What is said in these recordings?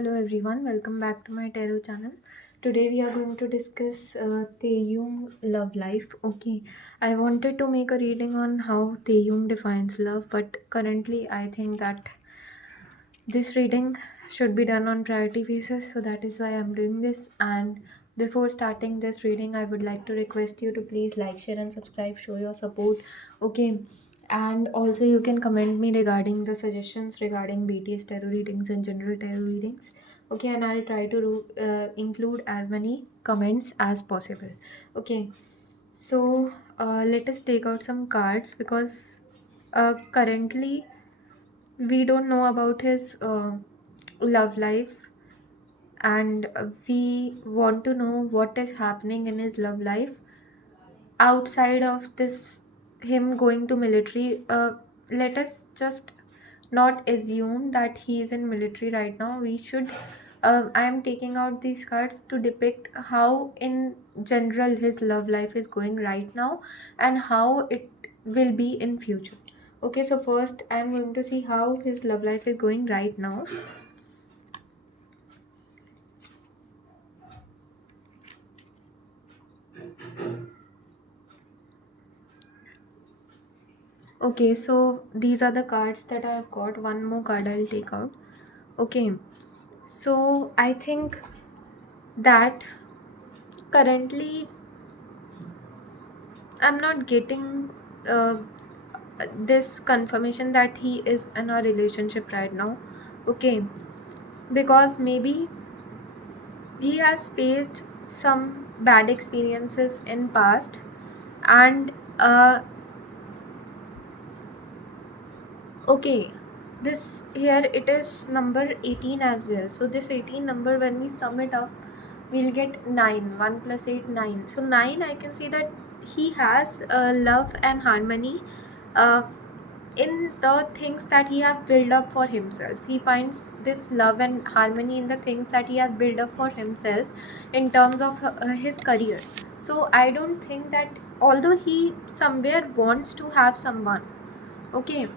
Hello everyone, welcome back to my tarot channel. Today we are going to discuss Taeyong love life. Okay, I wanted to make a reading on how Taeyong defines love, but currently I think that this reading should be done on priority basis, so that is why I'm doing this. And before starting this reading, I would like to request you to please like, share, and subscribe, show your support. Okay, and also you can comment me regarding the suggestions regarding BTS tarot readings and general tarot readings. Okay, and I'll try to include as many comments as possible. Okay, so let us take out some cards because currently we don't know about his love life, and we want to know what is happening in his love life outside of this him going to military. Let us just not assume that he is in military right now. We should I am taking out these cards to depict how in general his love life is going right now and how it will be in future. Okay, so first I am going to see how his love life is going right now. Okay, so these are the cards that I have got. One more card I'll take out. Okay, so I think that currently I'm not getting uh, this confirmation that he is in a relationship right now. Okay, because maybe he has faced some bad experiences in past, and okay, this here it is number 18 as well. So this 18 number, when we sum it up, we'll get 9. 1 plus 8, 9. So 9, I can see that he has love and harmony uh, in the things that he have built up for himself. He finds this love and harmony in the things that he have built up for himself in terms of his career. So I don't think that, although he somewhere wants to have someone, okay,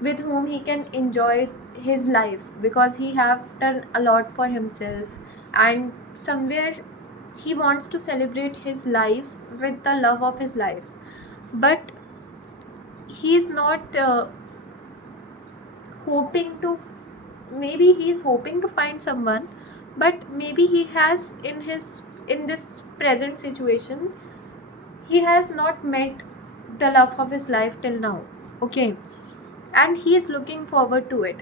with whom he can enjoy his life, because he have done a lot for himself, and somewhere he wants to celebrate his life with the love of his life, but he is not hoping to, maybe he is hoping to find someone, but maybe he has in this present situation, he has not met the love of his life till now. Okay, and he is looking forward to it.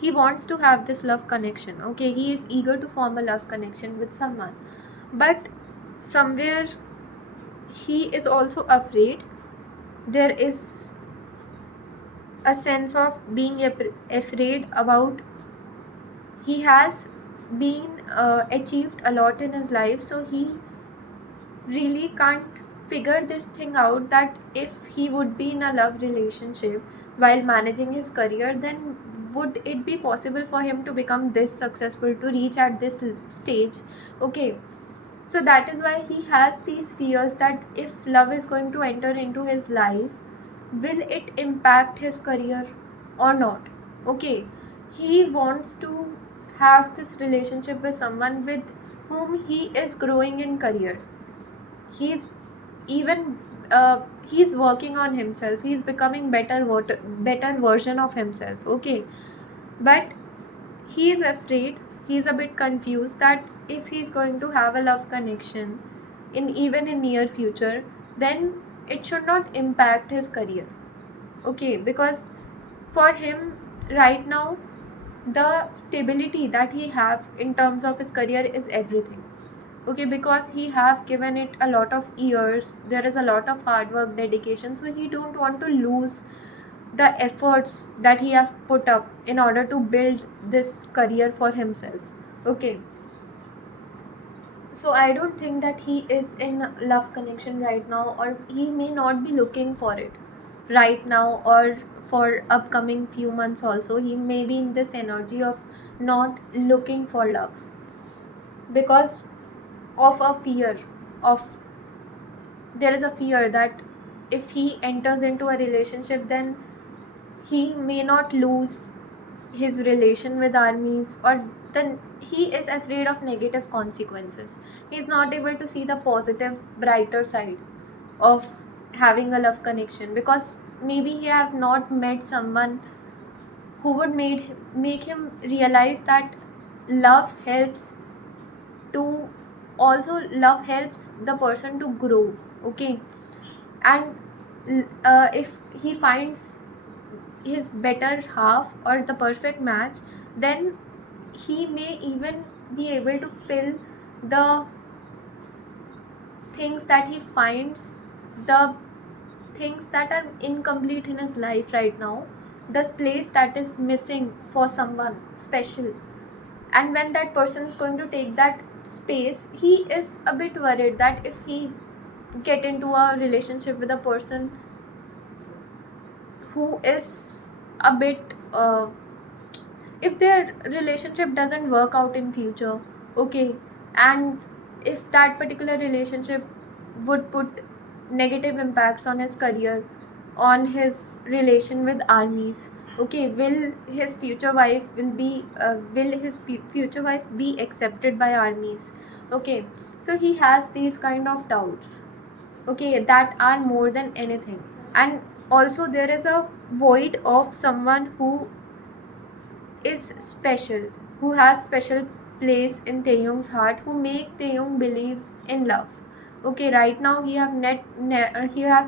He wants to have this love connection. Okay, he is eager to form a love connection with someone, but somewhere he is also afraid. There is a sense of being afraid about, he has been achieved a lot in his life, so he really can't figure this thing out, that if he would be in a love relationship while managing his career, then would it be possible for him to become this successful, to reach at this stage. Okay, so that is why he has these fears that if love is going to enter into his life, will it impact his career or not. Okay, he wants to have this relationship with someone with whom he is growing in career. He's even he's working on himself, he's becoming better version of himself. Okay, but he is afraid, he's a bit confused that if he's going to have a love connection in even in near future, then it should not impact his career. Okay, because for him right now, the stability that he have in terms of his career is everything. Okay, because he have given it a lot of years, there is a lot of hard work, dedication, so he don't want to lose the efforts that he have put up in order to build this career for himself. Okay, so I don't think that he is in love connection right now, or he may not be looking for it right now, or for upcoming few months also he may be in this energy of not looking for love, because of a fear of, there is a fear that if he enters into a relationship, then he may not lose his relation with armies, or then he is afraid of negative consequences. He's not able to see the positive, brighter side of having a love connection, because maybe he have not met someone who would make him realize that love helps to also love helps the person to grow. Okay. And if he finds his better half or the perfect match, then he may even be able to fill the things that he finds, the things that are incomplete in his life right now, the place that is missing for someone special. And when that person is going to take that space, he is a bit worried that if he get into a relationship with a person who is a bit if their relationship doesn't work out in future. Okay. And if that particular relationship would put negative impacts on his career, on his relation with armies. Okay, will his future wife be accepted by armies? Okay, so he has these kind of doubts, okay, that are more than anything. And also there is a void of someone who is special, who has special place in Taeyong's heart, who make Taeyong believe in love. Okay, right now he have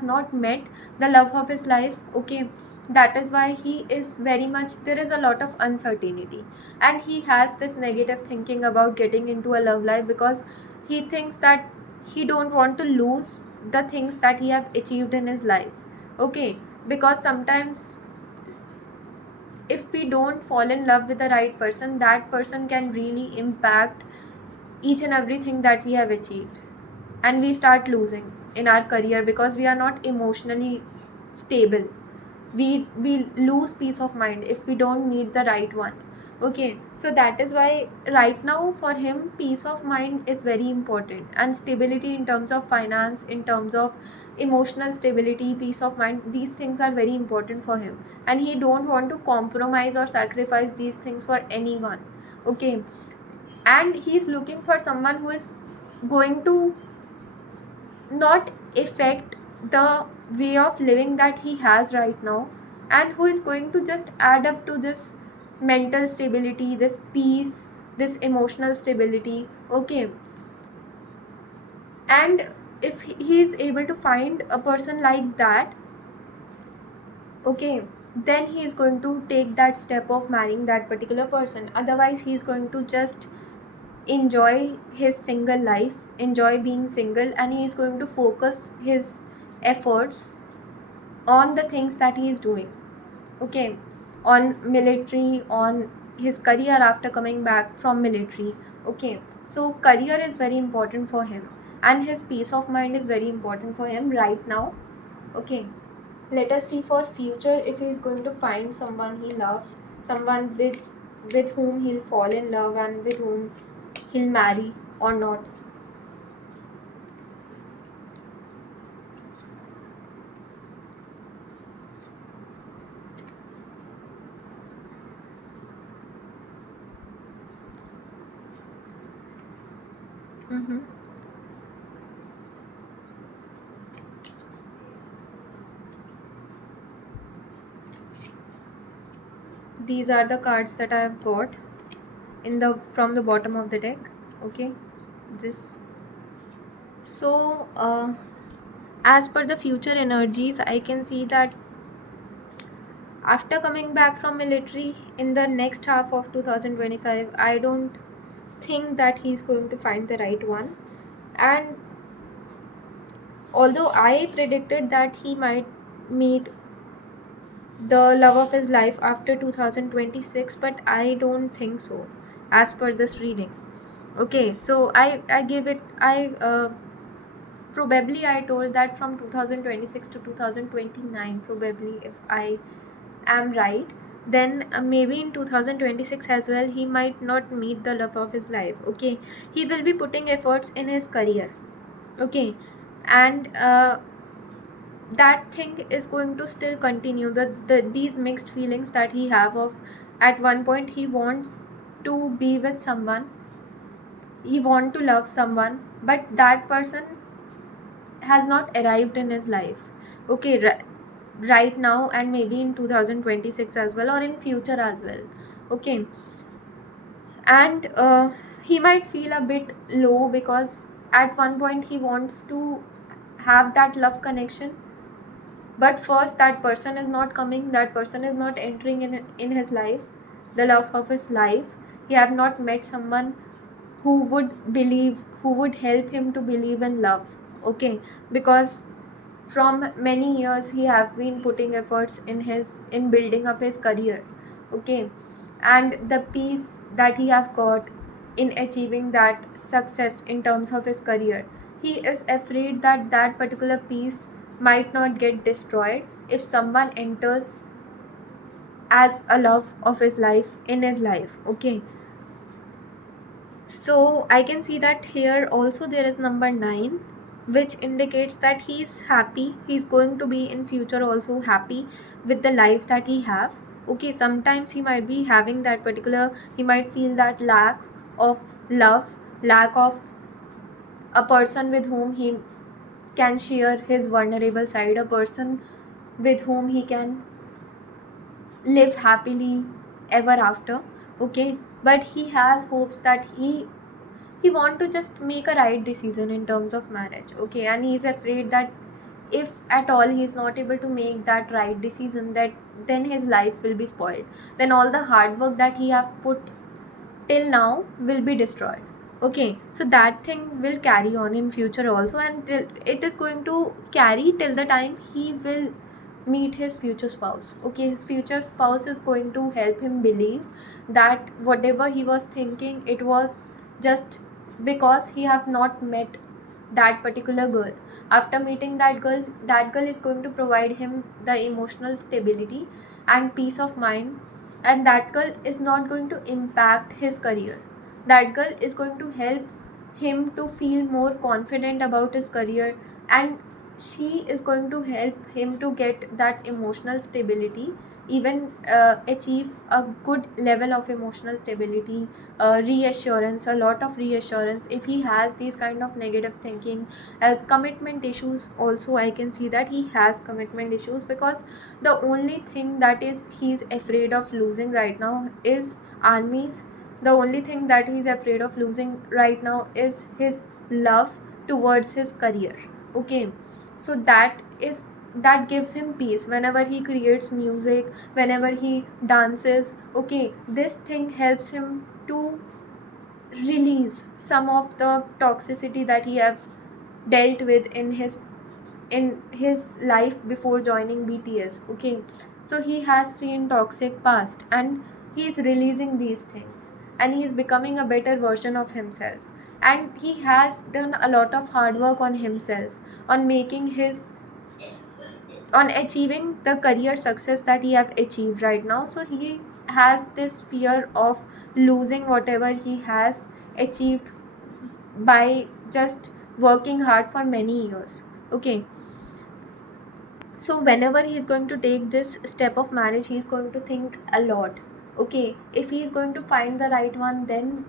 not met the love of his life. Okay, that is why he is very much, there is a lot of uncertainty, and he has this negative thinking about getting into a love life, because he thinks that he don't want to lose the things that he have achieved in his life. Okay, because sometimes if we don't fall in love with the right person, that person can really impact each and everything that we have achieved, and we start losing in our career because we are not emotionally stable. We lose peace of mind if we don't meet the right one. Okay, so that is why right now for him peace of mind is very important, and stability in terms of finance, in terms of emotional stability, peace of mind, these things are very important for him, and he don't want to compromise or sacrifice these things for anyone. Okay, and he's looking for someone who is going to not affect the way of living that he has right now, and who is going to just add up to this mental stability, this peace, this emotional stability. Okay, and if he is able to find a person like that, okay, then he is going to take that step of marrying that particular person. Otherwise he is going to just enjoy his single life, enjoy being single, and he is going to focus his efforts on the things that he is doing. Okay, on military, on his career after coming back from military. Okay, so career is very important for him, and his peace of mind is very important for him right now. Okay, let us see for future if he is going to find someone he loves, someone with whom he'll fall in love and with whom he'll marry or not. Mm-hmm. These are the cards that I have got in the from the bottom of the deck. Okay, this. So as per the future energies, I can see that after coming back from military in the next half of 2025, I don't think that he's going to find the right one. And although I predicted that he might meet the love of his life after 2026, but I don't think so as per this reading. Okay, so I give it, I probably I told that from 2026 to 2029, probably, if I am right. Then maybe in 2026 as well he might not meet the love of his life. Okay, he will be putting efforts in his career. Okay, and that thing is going to still continue, these mixed feelings that he have of, at one point he wants to be with someone, he want to love someone, but that person has not arrived in his life. Okay, right now, and maybe in 2026 as well, or in future as well. Okay, and he might feel a bit low because at one point he wants to have that love connection, but first that person is not coming, that person is not entering in his life, the love of his life. He have not met someone who would believe, who would help him to believe in love. Okay, because from many years he have been putting efforts in building up his career. Okay, and the peace that he have got in achieving that success in terms of his career, he is afraid that that particular peace might not get destroyed if someone enters as a love of his life in his life. Okay, so I can see that here also there is number 9, which indicates that he's happy, he's going to be in future also happy with the life that he have. Okay, sometimes he might be having that particular, he might feel that lack of love, lack of a person with whom he can share his vulnerable side, a person with whom he can live happily ever after. Okay, but he has hopes that he want to just make a right decision in terms of marriage. Okay, and he's afraid that if at all he is not able to make that right decision, that then his life will be spoiled, then all the hard work that he have put till now will be destroyed. Okay, so that thing will carry on in future also, and it is going to carry till the time he will meet his future spouse. Okay, his future spouse is going to help him believe that whatever he was thinking, it was just because he have not met that particular girl. After meeting that girl, that girl is going to provide him the emotional stability and peace of mind, and that girl is not going to impact his career. That girl is going to help him to feel more confident about his career, and she is going to help him to get that emotional stability, even achieve a good level of emotional stability, reassurance, a lot of reassurance. If he has these kind of negative thinking, commitment issues also, I can see that he has commitment issues, because the only thing that is he's afraid of losing right now is armies. The only thing that he's afraid of losing right now is his love towards his career. Okay, so that gives him peace whenever he creates music, whenever he dances. Okay, this thing helps him to release some of the toxicity that he have dealt with in his life before joining BTS. Okay, so he has seen toxic past, and he is releasing these things, and he is becoming a better version of himself, and he has done a lot of hard work on himself, on making his, on achieving the career success that he have achieved right now. So he has this fear of losing whatever he has achieved by just working hard for many years. Okay, so whenever he's going to take this step of marriage, he's going to think a lot. Okay, if he's going to find the right one, then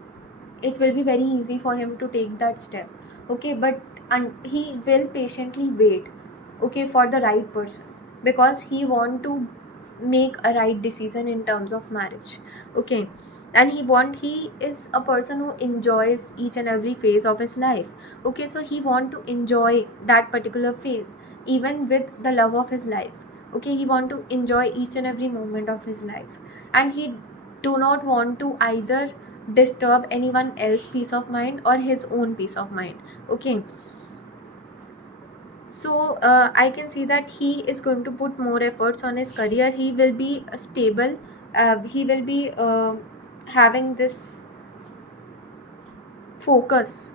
it will be very easy for him to take that step. Okay, but he will patiently wait, okay, for the right person, because he want to make a right decision in terms of marriage. Okay, and he is a person who enjoys each and every phase of his life. Okay, so he want to enjoy that particular phase even with the love of his life. Okay, he want to enjoy each and every moment of his life, and he do not want to either disturb anyone else peace of mind or his own peace of mind. Okay, so I can see that he is going to put more efforts on his career. He will be stable, he will be having this focus,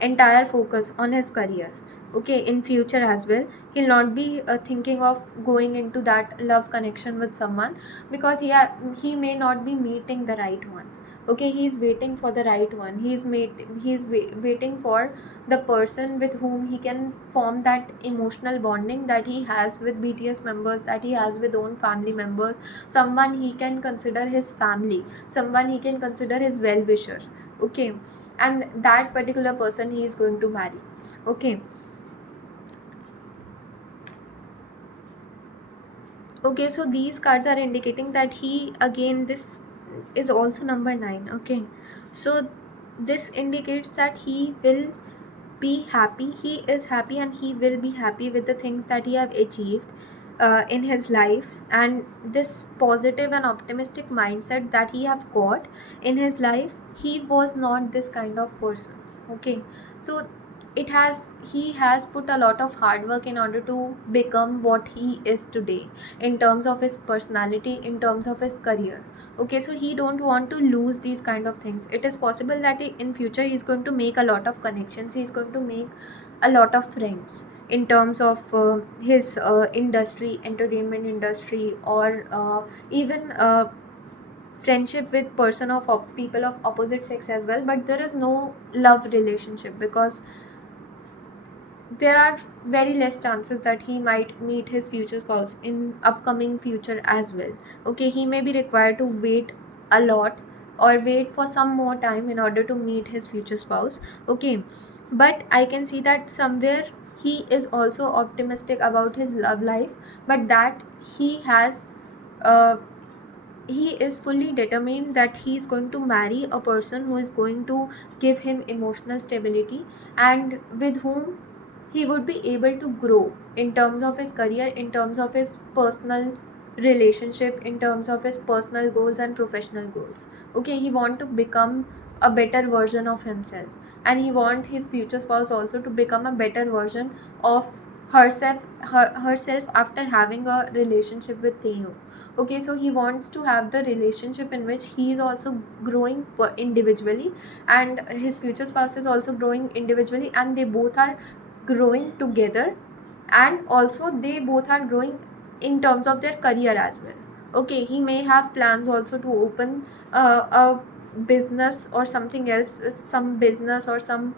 entire focus on his career. Okay, in future as well, he'll not be thinking of going into that love connection with someone, because he may not be meeting the right one. Okay, he's waiting for the right one. Waiting for the person with whom he can form that emotional bonding that he has with BTS members, that he has with own family members, someone he can consider his family, someone he can consider his well wisher. Okay, and that particular person he is going to marry. Okay. Okay, so these cards are indicating that he, again, this is also number 9. Okay, so this indicates that he will be happy, he is happy, and he will be happy with the things that he have achieved in his life, and this positive and optimistic mindset that he have got in his life. He was not this kind of person. Okay, so he has put a lot of hard work in order to become what he is today, in terms of his personality, in terms of his career. Okay, so he don't want to lose these kind of things. It is possible that in future he's going to make a lot of connections, he's going to make a lot of friends in terms of his industry, entertainment industry, or even friendship with people of opposite sex as well. But there is no love relationship, because there are very less chances that he might meet his future spouse in upcoming future as well. Okay, he may be required to wait a lot, or wait for some more time in order to meet his future spouse. Okay, but I can see that somewhere he is also optimistic about his love life, but that he has uh, he is fully determined that he is going to marry a person who is going to give him emotional stability, and with whom he would be able to grow in terms of his career, in terms of his personal relationship, in terms of his personal goals and professional goals. Okay, he want to become a better version of himself, and he want his future spouse also to become a better version of herself after having a relationship with Theo. Okay, so he wants to have the relationship in which he is also growing individually, and his future spouse is also growing individually, and they both are growing together, and also they both are growing in terms of their career as well. Okay, he may have plans also to open a business or something else, some business or some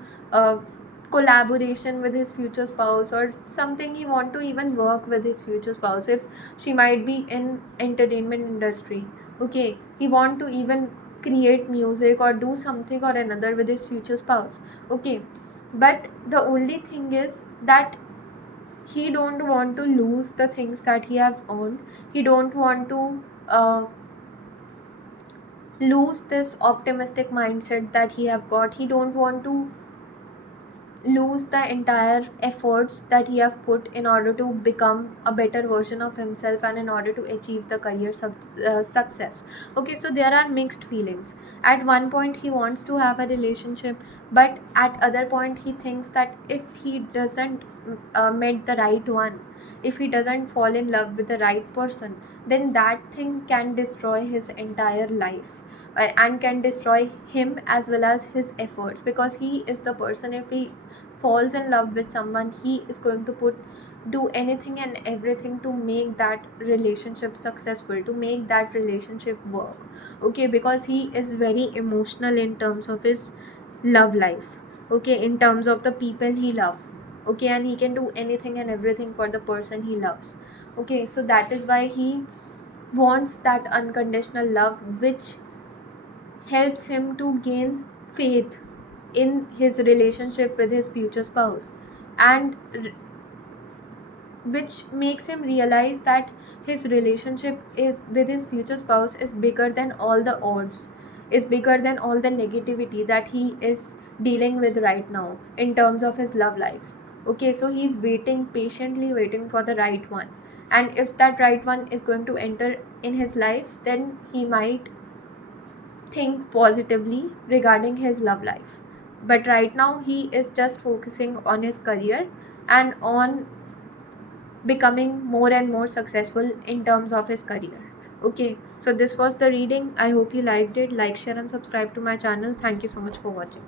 collaboration with his future spouse, or something he want to even work with his future spouse if she might be in entertainment industry. Okay, he want to even create music or do something or another with his future spouse. Okay, but the only thing is that he don't want to lose the things that he have earned. He don't want to lose this optimistic mindset that he have got. He don't want to lose the entire efforts that he have put in order to become a better version of himself, and in order to achieve the career success. Okay, so there are mixed feelings. At one point he wants to have a relationship, but at other point he thinks that if he doesn't met the right one, if he doesn't fall in love with the right person, then that thing can destroy his entire life, and can destroy him as well as his efforts, because he is the person, if he falls in love with someone, he is going to do anything and everything to make that relationship successful, to make that relationship work. Okay, because he is very emotional in terms of his love life. Okay, in terms of the people he loves. Okay, and he can do anything and everything for the person he loves. Okay, so that is why he wants that unconditional love, which helps him to gain faith in his relationship with his future spouse, and which makes him realize that his relationship is with his future spouse is bigger than all the odds, is bigger than all the negativity that he is dealing with right now in terms of his love life. Okay, so he's waiting, patiently waiting for the right one, and if that right one is going to enter in his life, then he might think positively regarding his love life. But right now, he is just focusing on his career and on becoming more and more successful in terms of his career. Okay, so this was the reading. I hope you liked it. Like, share, and subscribe to my channel. Thank you so much for watching.